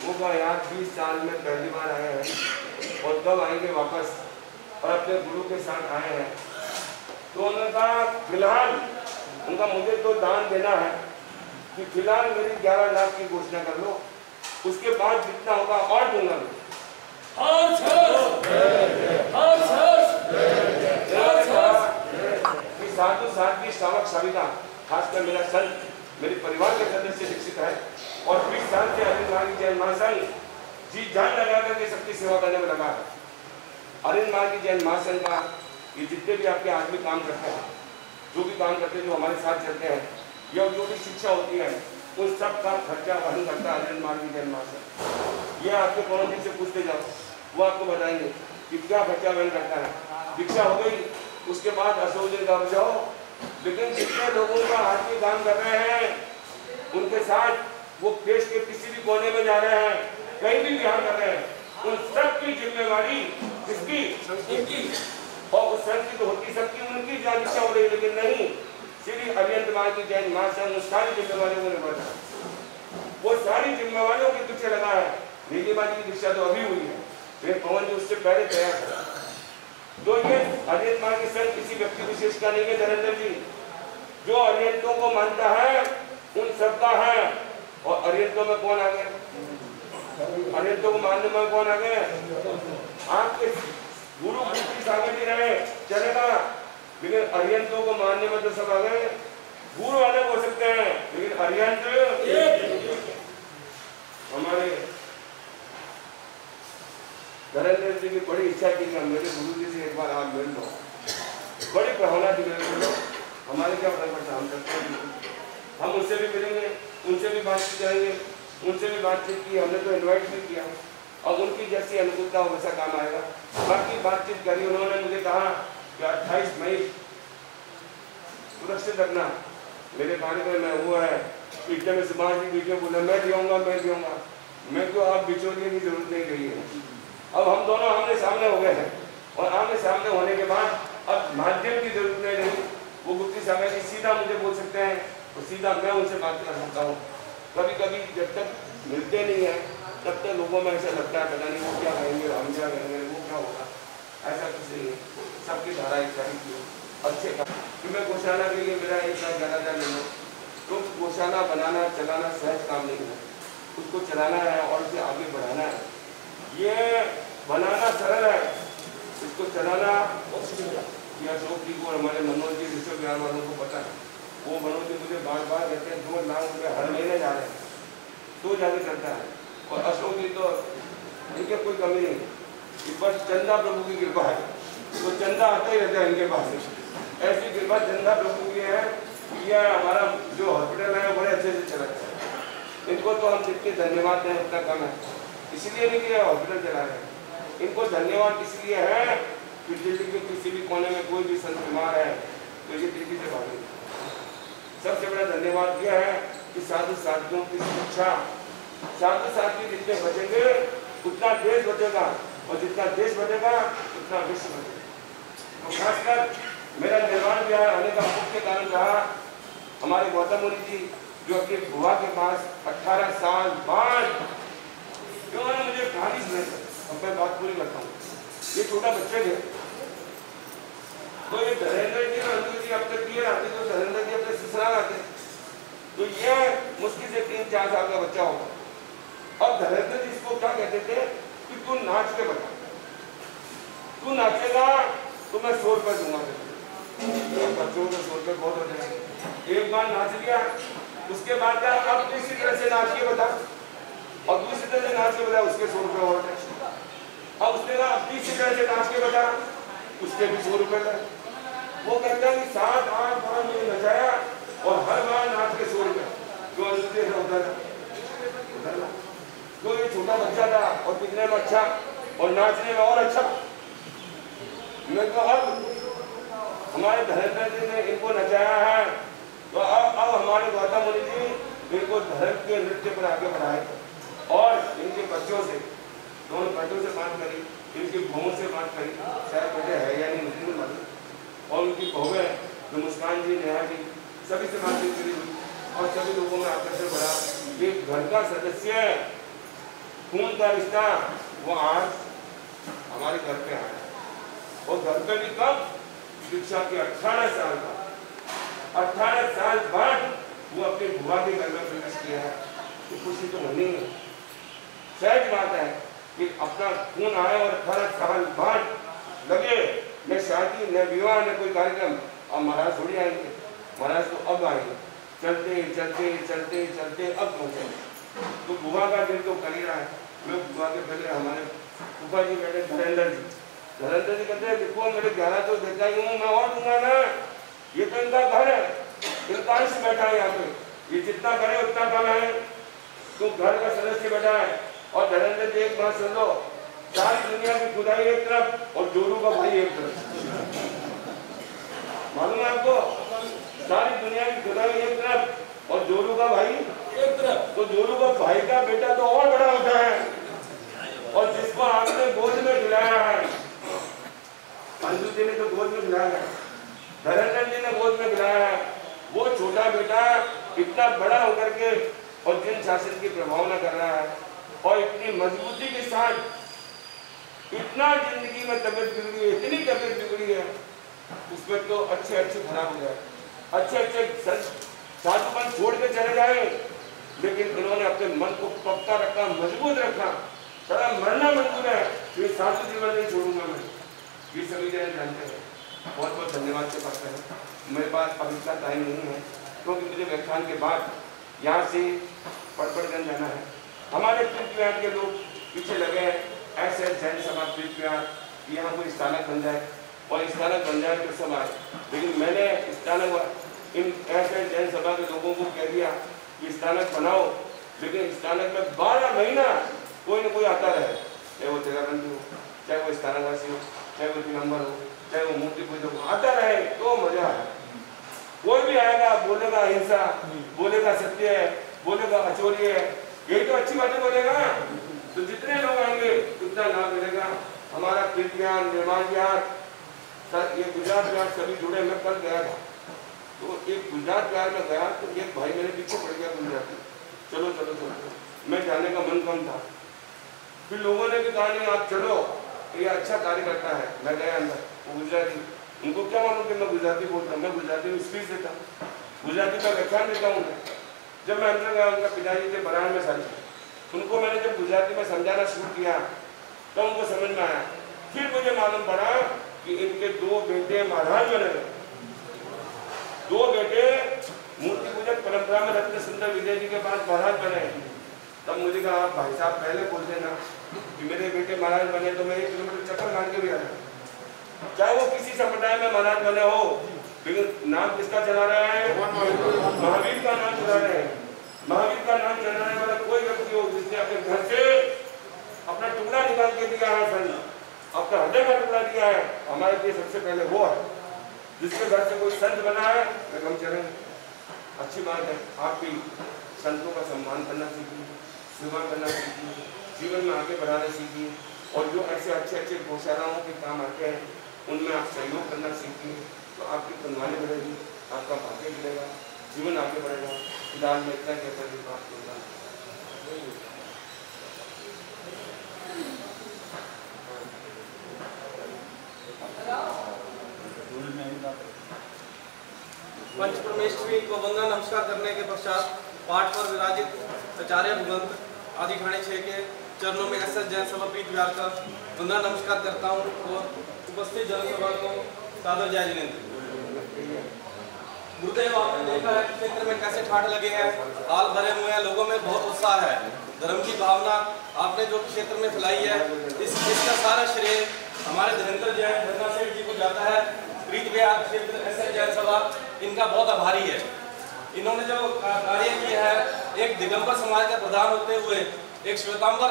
वो कहा यार 20 साल में पहली बार आए हैं और कब आएंगे वापस और अपने गुरु के साथ आए हैं। तो उन्होंने कहा फिलहाल उनका मुझे तो दान देना है कि फिलहाल मेरी 11 लाख की घोषणा कर लो, उसके बाद जितना होगा और दूंगा। साधु साध्वी श्रावक सविता खासकर मेरा संत मेरे परिवार के सदस्य दीक्षित है और 20 साल से अरिंद जैन महासंघ जी जान लगा करके सबकी सेवा करने में लगा है। अरिंद जैन महासंघ का ये जितने भी आपके आदमी काम करते हैं, जो भी काम करते हैं, जो हमारे साथ चलते हैं या जो भी शिक्षा होती है उन सब का खर्चा वहन करता है अरिंद जैन महासंघ। ये आपके कौन जी से पूछते जाओ, वो आपको बताएंगे कि क्या खर्चा वहन करता है। दीक्षा हो गई उसके बाद अशोक जी का बचाओ, लेकिन जितने लोगों का आदमी काम कर रहे हैं उनके साथ वो देश के किसी भी कोने में जा रहे हैं, कहीं भी विहार कर रहे हैं, उन सब की जिम्मेवारी किसकी? उनकी। और उस सब की तो होती सबकी उनकी जहाँ दीक्षा हो रही, लेकिन नहीं श्री अरिहंत जैन महासंघ उन सारी जिम्मेवारियों को निभाता है। वो सारी जिम्मेवारियों के पीछे लगा है। नीलिमा जी की दीक्षा तो अभी हुई है, वे पवन जी उससे पहले तैयार था। तो ये अरिहंत के संग किसी व्यक्ति विशेष का नहीं है धरेंद्र जी, जो अरिहंतों को मानता है उन सबका है। और अरिहंतों में कौन आ गए? अरिहंतों को मानने में कौन आ गए? आपके गुरु की सामर्थ्य रहे चलेगा, लेकिन अरिहंतों को मानने में तो सब आ गए। गुरु अलग हो सकते हैं लेकिन अरिहंत हमारे नरेंद्र जी की बड़ी इच्छा की मेरे गुरु जी से एक बार आप मिल लो। बड़ी भावना थी मेरे को, हमारे क्या फर्क पड़ता, हम करते हैं, हम उनसे भी मिलेंगे, उनसे भी बातचीत करेंगे, उनसे भी बातचीत की, हमने तो इनवाइट भी किया और उनकी जैसी अनुकूलता हो वैसा काम आएगा। बाकी बातचीत करी, उन्होंने मुझे कहा कि 28 मई सुरक्षित रखना, मेरे कार्यक्रम में हुआ है। इतने में सुभाष जी बीच में बोला मैं दियूंगा, मैं क्यों, आप बिचौलिए की जरूरत नहीं रही है। अब हम दोनों आमने सामने हो गए हैं और आमने सामने होने के बाद अब माध्यम की जरूरत नहीं रही। वो गुप्ती सागर जी सीधा मुझे बोल सकते हैं तो सीधा मैं उनसे बात कर सकता हूँ। कभी कभी जब तक मिलते नहीं है तब तक लोगों में ऐसा लगता है पता नहीं वो क्या कहेंगे, हम क्या कहेंगे, वो क्या होगा, ऐसा कुछ नहीं है। सबकी धारा एक की अच्छे का कि मैं गौशाला के लिए मेरा 1,11,000 ले लो, तो गौशाला बनाना चलाना सहज काम नहीं है, उसको चलाना है और उसे आगे बढ़ाना है। ये बनाना सरल है, इसको चलाना कि अशोक जी को और हमारे मनोज जी विश्व विहार वालों को पता है। वो मनोज जी मुझे बार बार कहते हैं 2 लाख रुपये हर महीने जा रहे हैं, तो जाके चलता है। और अशोक जी तो इनके कोई कमी नहीं, इस पर चंदा प्रभु की कृपा है, तो चंदा आता ही रहता है इनके पास। ऐसी कृपा चंदा प्रभु की है। यह हमारा जो हॉस्पिटल है बड़े अच्छे से चलाता है। इनको तो हम जितने धन्यवाद दें उतना कम है, इसलिए नहीं कि हॉस्पिटल चला रहे हैं। इनको धन्यवाद इसलिए है कि दिल्ली के किसी भी कोने में कोई भी संत बीमार है तो ये दिल्ली से भागे। सबसे बड़ा धन्यवाद यह है कि साधु साथियों की शिक्षा, साधु साथी जितने बचेंगे उतना देश बचेगा, और जितना देश बचेगा उतना विश्व बचेगा। तो खासकर मेरा निर्माण विहार आने का मुख्य कारण रहा हमारे गौतम मुनि जी, जो अपनी बुआ के पास 18 साल बाद उन्होंने मुझे कहानी सुनाई। अब मैं बात पूरी करता हूँ। ये छोटा बच्चे थे, तो ये धरेंद्र जी और अंजू जी अब तक दिए आते, तो धरेंद्र जी अपने ससुराल आते, तो ये मुश्किल से 3-4 साल का बच्चा होगा। अब धरेंद्र जी इसको क्या कहते थे कि तू नाच के बता, तू नाचेगा तो मैं 100 रुपये दूंगा। बच्चों को 100 रुपये बहुत हो जाएंगे। एक बार नाच लिया, उसके बाद क्या अब दूसरी तरह से नाच के बता, और दूसरी तरह से नाच के बता, उसके 100 रुपये और है। अब उसने कहा अब तीसरी तरह से नाच के बता, उसके भी 100 रुपये है। वो कहता है कि 7-8 बार मैंने नचाया और हर बार नाच के 100 रुपये, जो अंदर होता था। तो ये छोटा बच्चा था और दिखने में अच्छा और नाचने में और अच्छा। मैं तो अब हमारे धरेंद्र जी ने इनको नचाया है, तो अब हमारे गौतम मुनि जी इनको धर्म के नृत्य पर आगे बढ़ाए, और इनके बच्चों से, दोनों बेटों से बात करी, इनकी बहुओं से बात करी, शायद बेटे है या नहीं मुझे नहीं मालूम, और उनकी बहुएं जो मुस्कान जी, नेहा जी, सभी से बातचीत करी हुई, और सभी लोगों में आकर्षण बढ़ा। ये घर का सदस्य, खून का रिश्ता, वो आज हमारे घर पे आया, और घर पे भी कब शिक्षा के 18 साल का, 18 साल बाद वो अपने बुआ के घर में प्रवेश किया है, तो खुशी तो होनी है। सहज बात है कि अपना खून आए और 18 साल बाद लगे न शादी न विवाह न कोई कार्यक्रम। अब महाराज थोड़ी आएंगे, महाराज तो अब आएंगे, चलते चलते चलते चलते अब पहुंचेंगे। तो बुआ का दिल तो कर ही रहा है। मैं बुआ के पहले हमारे फूफा जी बैठे धरेंद्र जी, धरेंद्र जी कहते हैं देखो मेरे 11 तो देता ही हूँ, मैं और दूंगा ना, ये तो इनका घर है, इनका अंश बैठा है यहाँ पे, ये जितना करे उतना कम है, तो घर का सदस्य बैठा है। और धरेंद्र जी एक बात सुन लो, सारी दुनिया की खुदाई एक तरफ और जोरू का भाई एक तरफ, मालूम है आपको? सारी दुनिया की खुदाई एक तरफ और जोरू का भाई एक तरफ। तो जोरू का भाई का बेटा तो और बड़ा होता है, और जिसको आपने गोद में खिलाया है, अंजू जी ने तो गोद में खिलाया है, धरेंद्र जी ने गोद में खिलाया है, वो छोटा बेटा इतना बड़ा होकर के और जिन शासन की प्रभावना कर रहा है, और इतनी मजबूती के साथ इतना जिंदगी में तबियत बिगड़ी है, इतनी तबियत बिगड़ी है, उसमें तो अच्छे अच्छे खराब हो जाए, अच्छे अच्छे साधुपन छोड़ के चले जाए, लेकिन इन्होंने अपने मन को पक्का रखा, मजबूत रखा, सदा मरना मंजूर है, ये साधु जीवन नहीं छोड़ूंगा मैं। ये सभी जन जानते हैं। बहुत बहुत धन्यवाद से बात करें। मेरे पास अभी इतना टाइम नहीं है, क्योंकि मुझे व्याख्यान के बाद यहाँ से पड़पड़गंज जाना है। हमारे तीर्थविहार के लोग पीछे लगे हैं, ऐसे जैन सभा तीर्थविहार यहाँ कोई स्थानक बन जाए, और स्थानक बन जाए तो सब आए, लेकिन मैंने स्थानक इन ऐसे जैन सभा के लोगों को कह दिया कि स्थानक बनाओ, लेकिन स्थानक में 12 महीना कोई न कोई आता रहे, चाहे वो तेराबंदी हो, चाहे वो स्थानकवासी हो, चाहे वो दिगंबर हो, चाहे वो मूर्ति पूजक हो, आता रहे तो मजा है। कोई भी आएगा बोलेगा अहिंसा, बोलेगा सत्य है, बोलेगा अचोरी है, यही तो अच्छी बातें बोलेगा। तो जितने लोग आएंगे उतना लाभ मिलेगा। हमारा तीर्थविहार, निर्माण विहार, ये गुजरात विहार सभी जुड़े। मैं कल गया था, तो एक गुजरात विहार में गया, तो एक भाई मेरे पीछे पड़ गया गुजराती, चलो चलो चलो, मैं जाने का मन कम था, फिर लोगों ने भी कहा नहीं आप चलो, ये अच्छा कार्य करता है। मैं गया अंदर, वो गुजराती, उनको क्या मालूम कि मैं गुजराती बोलता, मैं गुजराती में स्पीच देता, गुजराती का व्याख्यान देता हूँ। जब मैं अंदर गया, उनका पिताजी थे बरान में सारी, उनको मैंने जब गुजराती में समझाना शुरू किया तो उनको समझ में आया। फिर मुझे मालूम पड़ा कि इनके 2 बेटे महाराज बने। 2 बेटे मूर्ति पूजक परंपरा में रत्न सुंदर विजय जी के पास महाराज बने। तब मुझे कहा आप भाई साहब पहले बोल देना कि मेरे बेटे महाराज बने तो मैं 1 किलोमीटर चक्कर मार के भी आया। चाहे वो किसी संप्रदाय में महाराज बने हो, लेकिन नाम किसका चला रहे हैं? महावीर का नाम चला रहे हैं। महावीर का नाम चलाने वाला कोई व्यक्ति हो जिसने अपने घर से अपना टुकड़ा निकाल के दिया है, अपना हृदय का टुकड़ा दिया है, हमारे लिए सबसे पहले वो है। जिसके घर से कोई संत बना है हम चलेंगे। अच्छी बात है, आप भी संतों का सम्मान करना सीखिए, सेवा करना सीखिए, जीवन में आगे बढ़ाना सीखिए, और जो ऐसे अच्छे अच्छे गौशालाओं के काम आते हैं उनमें आप सहयोग करना सीखिए, तो आपकी कल्याण बढ़ेगी, आपका भाग्य बढ़ेगा, जीवन आगे बढ़ेगा। फिलहाल में इतना कहकर भी बात करूँगा। पंचपरमेश्वरी को वंदना नमस्कार करने के पश्चात पाठ पर विराजित आचार्य भगवंत आदि खाने 6 के चरणों में SS जैन सभा पीठ विहार का वंदना नमस्कार करता हूँ और उपस्थित जनसभा को सादर जय जिनेंद्र। गुरुदेव, आपने देखा है क्षेत्र में कैसे ठाठ लगे हैं, हाल भरे हुए हैं, लोगों में बहुत उत्साह है। धर्म की भावना आपने जो क्षेत्र में फैलाई है, इसका सारा श्रेय हमारे धीरेन्द्र जैन धरना सेठ जी को जाता है। प्रीत विहार क्षेत्र SS जैन सभा इनका बहुत आभारी है। इन्होंने जो कार्य किया है, एक दिगंबर समाज का प्रधान होते हुए एक श्वेतांबर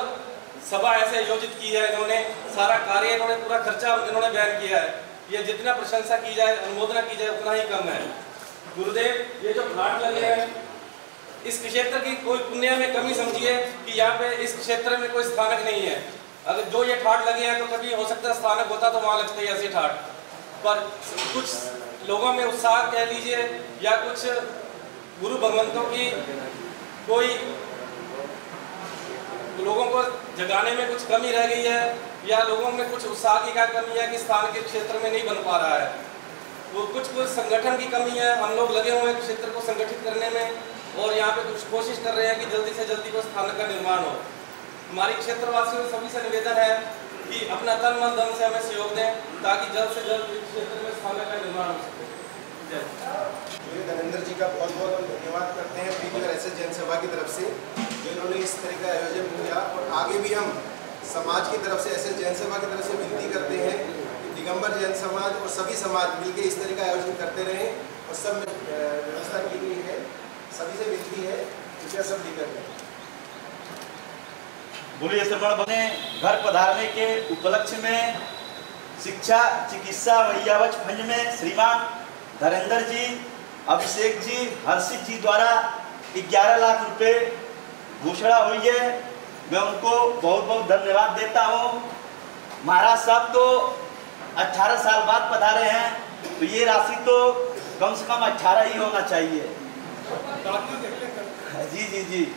सभा ऐसे आयोजित की है। इन्होंने सारा कार्य, इन्होंने पूरा खर्चा इन्होंने बयान किया है। ये जितना प्रशंसा की जाए, अनुमोदना की जाए, उतना ही कम है। गुरुदेव, ये जो घाट लगे हैं, इस क्षेत्र की कोई पुण्य में कमी समझिए कि यहाँ पे इस क्षेत्र में कोई स्थानक नहीं है। अगर जो ये ठाट लगे हैं तो कभी हो सकता है स्थानक होता तो वहाँ लगते हैं ऐसे ठाट, पर कुछ लोगों में उत्साह कह लीजिए या कुछ गुरु भगवंतों की कोई लोगों को जगाने में कुछ कमी रह गई है, या लोगों में कुछ उत्साह की क्या कमी है कि स्थान के क्षेत्र में नहीं बन पा रहा है। वो कुछ संगठन की कमी है। हम लोग लगे हुए हैं क्षेत्र को संगठित करने में, और यहाँ पे कुछ कोशिश कर रहे हैं कि जल्दी से जल्दी को स्थानक का निर्माण हो। हमारे क्षेत्रवासियों सभी से निवेदन है कि अपना तन मन धन से हमें सहयोग दें ताकि जल्द से जल्द इस क्षेत्र में स्थानक का निर्माण हो सके। धीरेन्द्र जी का बहुत बहुत हम धन्यवाद करते हैं प्रीत विहार SS जैन सभा की तरफ से, जिन्होंने इस तरह का आयोजन किया। और आगे भी हम समाज की तरफ से SS जैन सभा की तरफ से विनती करते हैं कि दिगंबर जैन समाज और सभी समाज मिलकर इस तरह का आयोजन करते रहें, और सब में व्यवस्था की गई है। सभी से विनती है कृपया सब लेकर लें। बोलिए श्रवण बने घर पधारने के उपलक्ष्य में शिक्षा चिकित्सा वैयावच फंज में श्रीमान धीरेन्द्र जी, अभिषेक जी, हर्षित जी द्वारा 11 लाख रुपए घोषणा हुई है। मैं उनको बहुत बहुत धन्यवाद देता हूँ। महाराज साहब तो 18 साल बाद पधारे हैं, तो ये राशि तो कम से कम 18 ही होना चाहिए। जी जी जी।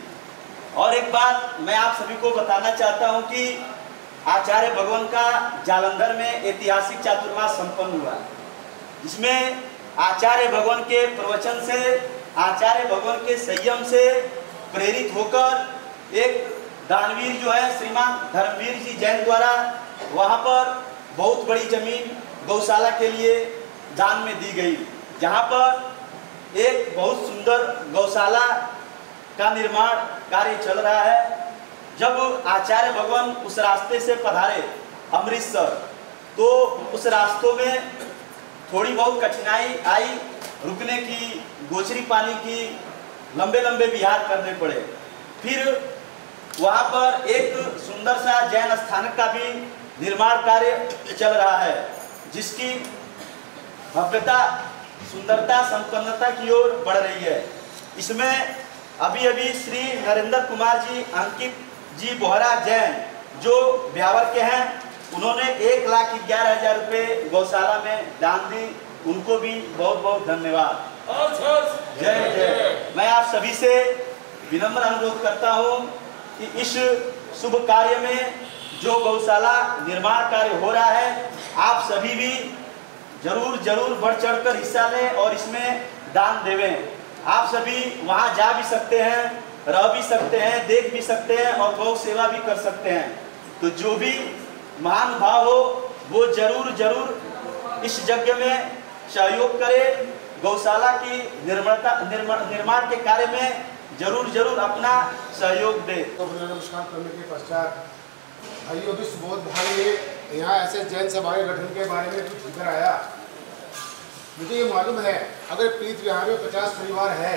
और एक बात मैं आप सभी को बताना चाहता हूं कि आचार्य भगवान का जालंधर में ऐतिहासिक चातुर्मास संपन्न हुआ, जिसमें आचार्य भगवान के प्रवचन से, आचार्य भगवान के संयम से प्रेरित होकर एक दानवीर जो है श्रीमान धर्मवीर जी जैन द्वारा वहां पर बहुत बड़ी जमीन गौशाला के लिए दान में दी गई, जहां पर एक बहुत सुंदर गौशाला का निर्माण कार्य चल रहा है। जब आचार्य भगवान उस रास्ते से पधारे अमृतसर, तो उस रास्तों में थोड़ी बहुत कठिनाई आई, रुकने की, गोचरी पानी की, लंबे लंबे विहार करने पड़े। फिर वहाँ पर एक सुंदर सा जैन स्थानक का भी निर्माण कार्य चल रहा है, जिसकी भव्यता, सुंदरता, संपन्नता की ओर बढ़ रही है। इसमें अभी अभी श्री नरेंद्र कुमार जी, अंकित जी बोहरा जैन जो ब्यावर के हैं, उन्होंने 1,11,000 रुपये गौशाला में दान दी। उनको भी बहुत बहुत धन्यवाद। जय जय। मैं आप सभी से विनम्र अनुरोध करता हूं कि इस शुभ कार्य में जो गौशाला निर्माण कार्य हो रहा है, आप सभी भी जरूर जरूर बढ़ चढ़कर हिस्सा लें और इसमें दान देवें। आप सभी वहां जा भी सकते हैं, रह भी सकते हैं, देख भी सकते हैं और गौ सेवा भी कर सकते हैं। तो जो भी महानुभाव हो वो जरूर जरूर इस यज्ञ में सहयोग करें। गौशाला की निर्माण के कार्य में जरूर अपना सहयोग दे। तो नमस्कार करने के पश्चात भाइयों विश्वबोध भाई ने यहाँ ऐसे जैन सभा के गठन के बारे में कुछ जिक्र आया। मुझे ये मालूम है अगर प्रीत विहार में 50 परिवार है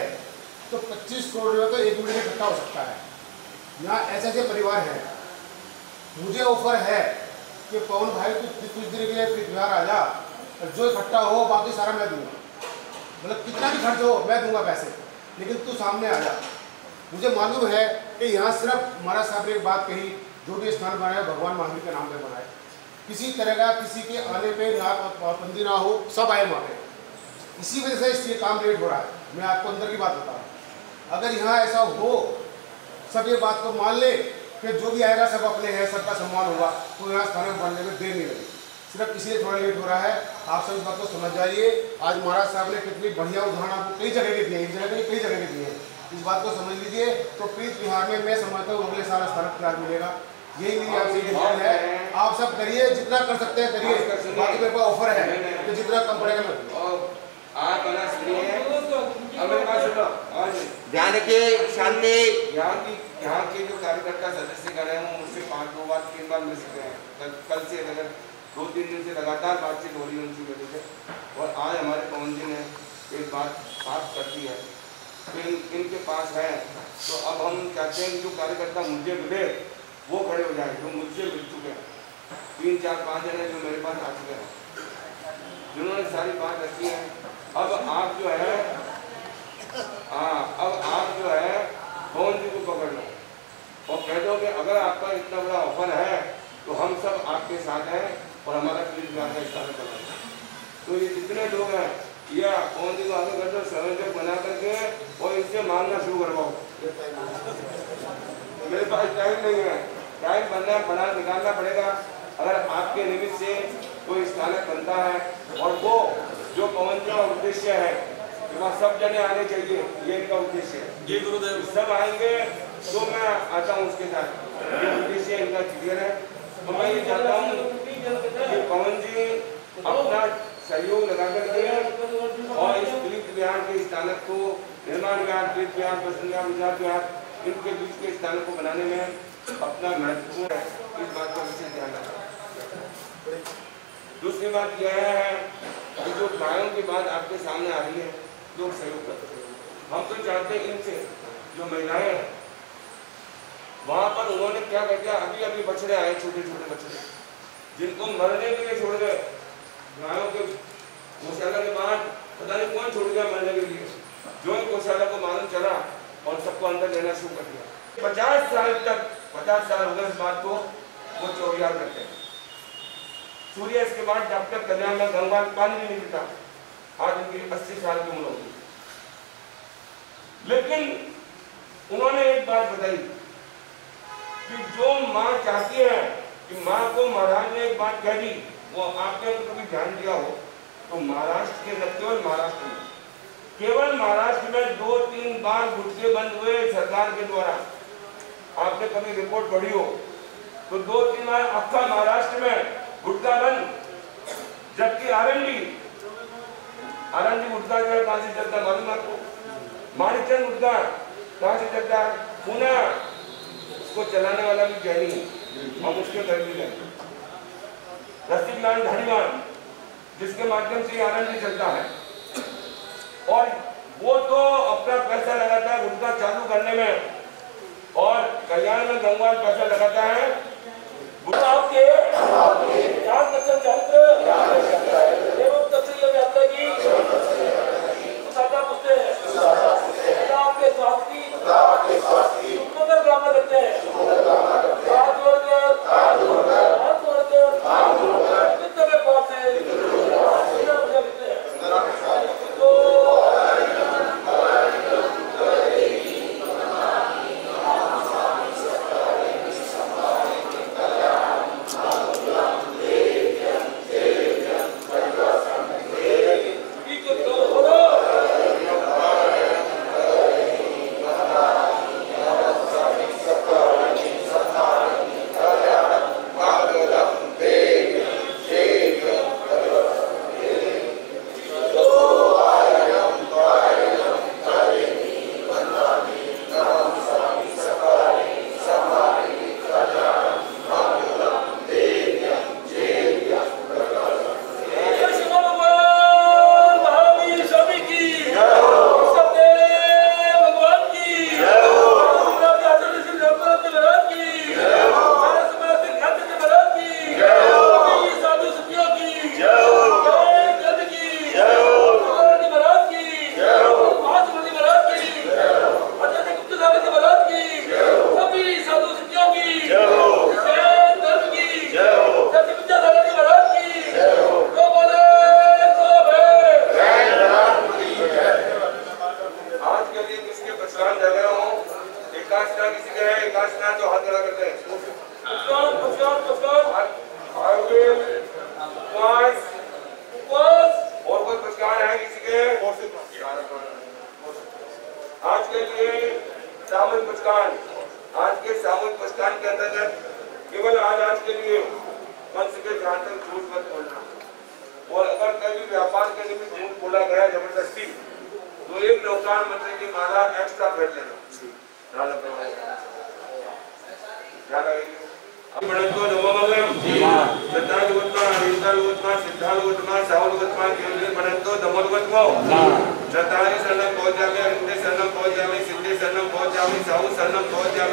तो 25 करोड़ रुपये तो एक महीने में इकट्ठा हो सकता है। यहाँ ऐसे परिवार हैं। मुझे ऑफर है कि पवन भाई कुछ दिन के लिए प्रीत विहार आ जा और जो इकट्ठा हो बाकी सारा मैं दूंगा, मतलब कितना भी खर्च हो मैं दूंगा पैसे, लेकिन तू सामने आ जा। मुझे मालूम है कि यहाँ सिर्फ महाराज साहब ने एक बात कही, जो भी स्थान बनाया भगवान महावीर के नाम पे बनाए, किसी तरह का किसी के आने पे नाकबंदी ना हो, सब आए वहाँ पे। इसी वजह से इसलिए काम लेट हो रहा है। मैं आपको अंदर की बात बता रहा हूँ। अगर यहाँ ऐसा हो, सब ये बात को मान ले कि जो भी आएगा सब अपने हैं, सबका सम्मान होगा, तो यहाँ स्थान बनने में देर नहीं लगी। सिर्फ इसलिए थोड़ा लेट हो रहा है। आप सब इस बात को समझ जाइए। आज महाराज साहब ने कितनी बढ़िया उदाहरण आपको कई जगह के दिए, एक जगह नहीं कई जगह के दिए हैं। इस बात को समझ लीजिए। तो प्रीत विहार में मैं समझता हूँ अगले साल स्थान प्यार मिलेगा। यही मेरी आपसे निवेदन है। आप सब करिए, जितना कर सकते हैं करिए। बाकी मेरे पास ऑफर है कि जितना कम पड़ेगा ध्यान रखिए। शांति। यहाँ के जो कार्यकर्ता सदस्य कर रहे हैं वो मुझसे 2 बार 3 बार मिल चुके हैं। कल से अगर 2-3 दिन से लगातार बातचीत हो रही है उनकी वजह से, और आज हमारे पवन जी ने एक बात साफ कर दी है कि इनके पास है। तो अब हम चाहते हैं कि जो कार्यकर्ता मुझे मिले वो खड़े हो जाए, जो मुझसे मिल चुके हैं। 3, 4, 5 जने जो मेरे पास आ चुके हैं, जिन्होंने सारी बात रखी है। अब आप जो है पवन जी को पकड़ लो और कह दो कि अगर आपका इतना बड़ा ऑफर है तो हम सब आपके साथ हैं और हमारा प्रीत विहार का हिस्सा करना। तो ये जितने लोग हैं या पवन जी को आगे कर दो, संयोजक बना करके और इनसे मांगना शुरू करवाओ। मेरे पास टाइम नहीं है, टाइम बना निकालना पड़ेगा। अगर आपके निमित्त से कोई स्थानक बनता है और वो जो पवन जी का उद्देश्य है कि वहाँ सब जने आने चाहिए, ये इनका उद्देश्य है। जी गुरुदेव। सब आएंगे तो मैं आता हूँ उसके साथ। ये उद्देश्य इनका क्लियर है। तो मैं ये चाहता हूँ कि पवन जी अपना सहयोग लगा करके और इस प्रीत विहार के स्थानक को, निर्माण विहार, प्रीत विहार, प्रसन्न विहार, विचार विहार, इनके बीच के स्थानक को बनाने में अपना महत्वपूर्ण है। इस बात का विशेष ध्यान रखना। दूसरी बात यह है कि जो गायों की बात आपके सामने आ रही है, लोग सहयोग करते हैं। हम तो चाहते हैं इनसे जो महिलाएं हैं वहां पर उन्होंने क्या कर दिया, अभी बछड़े आए, छोटे छोटे बछड़े जिनको मरने के लिए छोड़ गए। गायों के गौशाला के बाद पता नहीं कौन छोड़ गया मरने के लिए। जो गौशाला को मालूम चला और सबको अंदर लेना शुरू कर दिया। 50 साल तक, 50 साल हो गए इस बात को वो चौरियार करते हैं। सूर्य इसके बाद डॉक्टर कल्याण में गंगा में पानी भी नहीं पीता। आज उनकी 80 साल की उम्र होगी, लेकिन उन्होंने एक बात बताई कि जो माँ चाहती है कि माँ को महाराज ने एक बात कह दी, वो आपने कभी ध्यान दिया हो तो महाराष्ट्र के, न केवल महाराष्ट्र में, केवल महाराष्ट्र में 2-3 बार गुटके बंद हुए सरकार के द्वारा। आपने कभी रिपोर्ट पढ़ी हो तो 2-3 बार अक्खा महाराष्ट्र में गुटका बंद। जबकि आरएनडी गुटका जो है कहाँ से चलता मालूम आपको? माणिकचंद गुटका कहाँ से चलता है? पुणे। उसको चलाने वाला भी जैनी है और उसके घर भी गए रसिकलाल धारीवाल, जिसके माध्यम से आरएनडी चलता है। और वो तो अपना पैसा लगाता है गुटका चालू करने में, और कल्याण में गंगवाल पैसा लगाता है। आपके चरित्र एवं तत्सल्य यात्रा की साझा पुछते हैं। आपके स्वास्थ्य की सुंदर कामना करते हैं। हाथ जोड़कर कितने पास है एकाशना किसी के है? एकाशना तो हाथ खड़ा करते हैं। और कोई पुरस्कार है किसी के? आज के लिए सामूहिक पुरस्कार, आज के सामूहिक पुरस्कार के अंतर्गत केवल आज के लिए मन से जहाँ तक झूठ मत बोलना, और अगर कभी व्यापार के लिए झूठ बोला गया जबरदस्ती तो एक लोकान मंत्री की माला एक्स्ट्रा कर लेना। नमो मंगलम श्रद्धालुगतमा अरिंदालुगतमा सिद्धालुगतमा साहुलुगतमा केवल बनंतो नमोलुगतमो श्रद्धालु शरणम पहुंच जावे, अरिंदे शरणम पहुंच जावे, सिद्धे शरणम पहुंच जावे, साहु शरणम पहुंच जावे।